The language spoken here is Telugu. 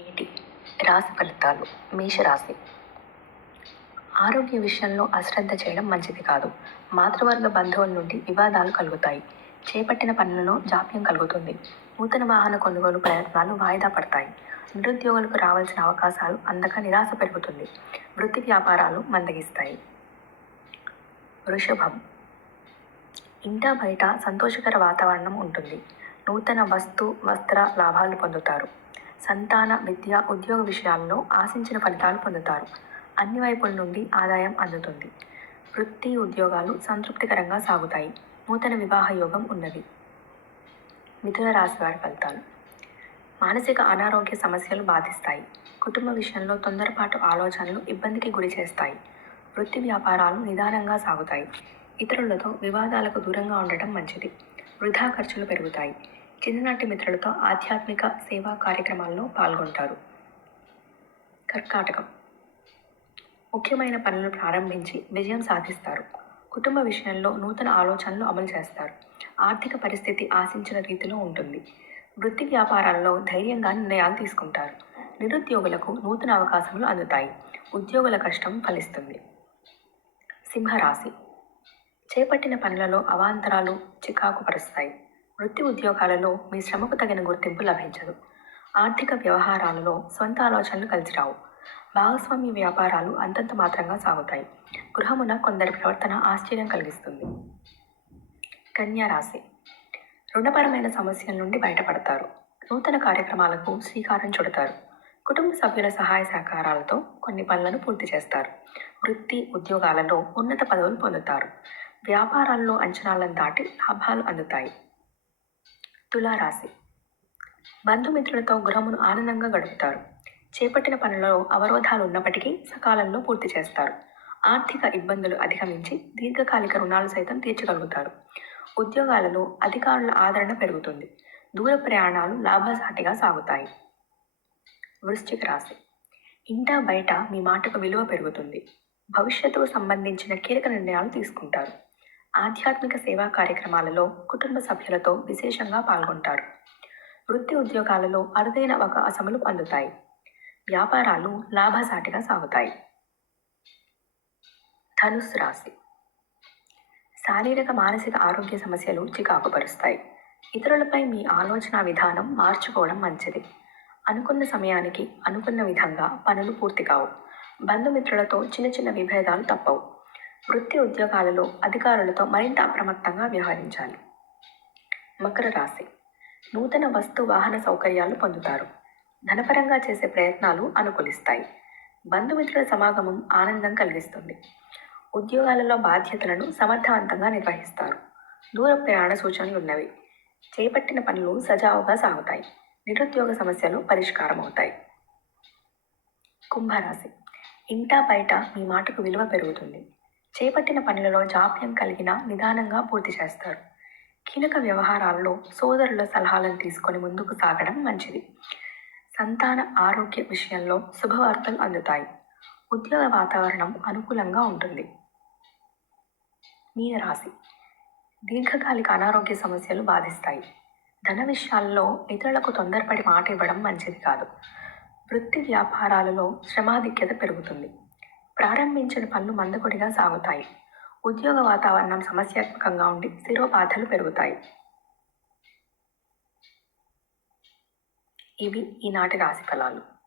నేటి రాశి ఫలితాలు. మేషరాశి. ఆరోగ్య విషయంలో అశ్రద్ధ చేయడం మంచిది కాదు. మాతృవర్గ బంధువుల నుండి వివాదాలు కలుగుతాయి. చేపట్టిన పనులలో జాప్యం కలుగుతుంది. నూతన వాహన కొనుగోలు ప్రయత్నాలు వాయిదా పడతాయి. నిరుద్యోగులకు రావాల్సిన అవకాశాలు అందక నిరాశ పెరుగుతుంది. వృత్తి వ్యాపారాలు మందగిస్తాయి. వృషభం. ఇంటా బయట సంతోషకర వాతావరణం ఉంటుంది. నూతన వస్త్ర లాభాలు పొందుతారు. సంతాన, విద్య, ఉద్యోగ విషయాల్లో ఆశించిన ఫలితాలు పొందుతారు. అన్ని వైపుల నుండి ఆదాయం అందుతుంది. వృత్తి, ఉద్యోగాలు సంతృప్తికరంగా సాగుతాయి. నూతన వివాహ యోగం ఉన్నది. మిథున రాశి వారి ఫలితాలు. మానసిక అనారోగ్య సమస్యలు బాధిస్తాయి. కుటుంబ విషయంలో తొందరపాటు ఆలోచనలు ఇబ్బందికి గురి చేస్తాయి. వృత్తి వ్యాపారాలు నిదానంగా సాగుతాయి. ఇతరులతో వివాదాలకు దూరంగా ఉండటం మంచిది. వృధా ఖర్చులు పెరుగుతాయి. చిన్ననాటి మిత్రులతో ఆధ్యాత్మిక సేవా కార్యక్రమాల్లో పాల్గొంటారు. కర్కాటకం. ముఖ్యమైన పనులు ప్రారంభించి విజయం సాధిస్తారు. కుటుంబ విషయంలో నూతన ఆలోచనలు అమలు చేస్తారు. ఆర్థిక పరిస్థితి ఆశించిన రీతిలో ఉంటుంది. వృత్తి వ్యాపారాల్లో ధైర్యంగా నిర్ణయాలు తీసుకుంటారు. నిరుద్యోగులకు నూతన అవకాశములు అందుతాయి. ఉద్యోగుల కష్టం ఫలిస్తుంది. సింహరాశి. చేపట్టిన పనులలో అవాంతరాలు చికాకు పరుస్తాయి. వృత్తి ఉద్యోగాలలో మీ శ్రమకు తగిన గుర్తింపు లభించదు. ఆర్థిక వ్యవహారాలలో స్వంత ఆలోచనలు కలిసిరావు. భాగస్వామ్య వ్యాపారాలు అంతంత మాత్రంగా సాగుతాయి. గృహమున కొందరి ప్రవర్తన ఆశ్చర్యం కలిగిస్తుంది. కన్యా రాశి. రుణపరమైన సమస్యల నుండి బయటపడతారు. నూతన కార్యక్రమాలకు శ్రీకారం చుడతారు. కుటుంబ సభ్యుల సహాయ సహకారాలతో కొన్ని పనులను పూర్తి చేస్తారు. వృత్తి, ఉద్యోగాలలో ఉన్నత పదవులు పొందుతారు. వ్యాపారాల్లో అంచనాలను దాటి లాభాలు అందుతాయి. తులారాశి. బంధుమిత్రులతో గృహమును ఆనందంగా గడుపుతారు. చేపట్టిన పనులలో అవరోధాలు ఉన్నప్పటికీ సకాలంలో పూర్తి చేస్తారు. ఆర్థిక ఇబ్బందులు అధిగమించి దీర్ఘకాలిక రుణాలు సైతం తీర్చగలుగుతారు. ఉద్యోగాలలో అధికారుల ఆదరణ పెరుగుతుంది. దూర ప్రయాణాలు లాభసాటిగా సాగుతాయి. వృశ్చిక రాశి. ఇంటా బయట మీ మాటకు విలువ పెరుగుతుంది. భవిష్యత్తుకు సంబంధించిన కీలక నిర్ణయాలు తీసుకుంటారు. ఆధ్యాత్మిక సేవా కార్యక్రమాలలో కుటుంబ సభ్యులతో విశేషంగా పాల్గొంటారు. వృత్తి ఉద్యోగాలలో అరుదైన అవకాశములు అందుతాయి. వ్యాపారాలు లాభసాటిగా సాగుతాయి. ధనుస్సు రాశి. శారీరక, మానసిక ఆరోగ్య సమస్యలు చికాకుపరుస్తాయి. ఇతరులపై మీ ఆలోచన విధానం మార్చుకోవడం మంచిది. అనుకున్న సమయానికి అనుకున్న విధంగా పనులు పూర్తి కావు. బంధుమిత్రులతో చిన్న చిన్న విభేదాలు తప్పవు. వృత్తి ఉద్యోగాలలో అధికారులతో మరింత అప్రమత్తంగా వ్యవహరించాలి. మకర రాశి. నూతన వాహన సౌకర్యాలు పొందుతారు. ధనపరంగా చేసే ప్రయత్నాలు అనుకూలిస్తాయి. బంధుమిత్రుల సమాగమం ఆనందం కలిగిస్తుంది. ఉద్యోగాలలో బాధ్యతలను సమర్థవంతంగా నిర్వహిస్తారు. దూర ప్రయాణ సూచనలు ఉన్నవి. చేపట్టిన పనులు సజావుగా సాగుతాయి. నిరుద్యోగ సమస్యలు పరిష్కారం అవుతాయి. కుంభరాశి. ఇంటా బయట మీ మాటకు విలువ పెరుగుతుంది. చేపట్టిన పనులలో జాప్యం కలిగిన నిదానంగా పూర్తి చేస్తారు. కీలక వ్యవహారాల్లో సోదరుల సలహాలను తీసుకొని ముందుకు సాగడం మంచిది. సంతాన ఆరోగ్య విషయంలో శుభవార్తలు అందుతాయి. ఉద్యోగ వాతావరణం అనుకూలంగా ఉంటుంది. మీనరాశి. దీర్ఘకాలిక అనారోగ్య సమస్యలు బాధిస్తాయి. ధన విషయాల్లో ఇతరులకు తొందరపడి మాట ఇవ్వడం మంచిది కాదు. వృత్తి వ్యాపారాలలో శ్రమాధిక్యత పెరుగుతుంది. ప్రారంభించిన పనులు మందకొడిగా సాగుతాయి. ఉద్యోగ వాతావరణం సమస్యాత్మకంగా ఉండి శిరోబాధలు పెరుగుతాయి. ఇవి ఈనాటి రాశి ఫలాలు.